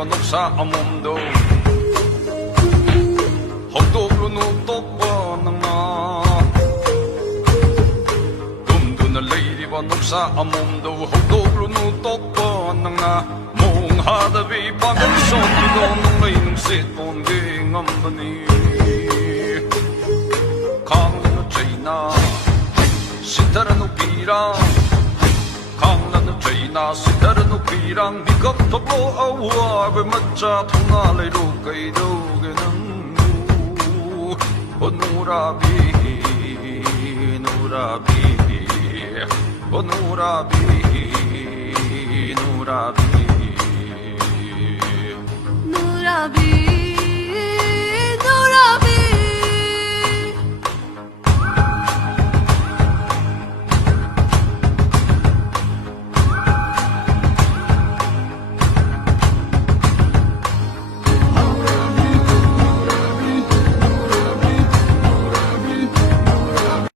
leiriba nuksa amumdo Hogdoglo nuktopa nanga Dumduna leiriba nuksa amumdo Hogdoglo nuktopa nanga Mong hadabi pagkason Ito nung may nungsit Pongi ngambani Kang no China Sitara no pirang Kang no China Sitara no pirang Bikap toplo awa Ve matcha thuna lay ro kay do ganang Nurabi Nurabi Nurabi Nurabi Nurabi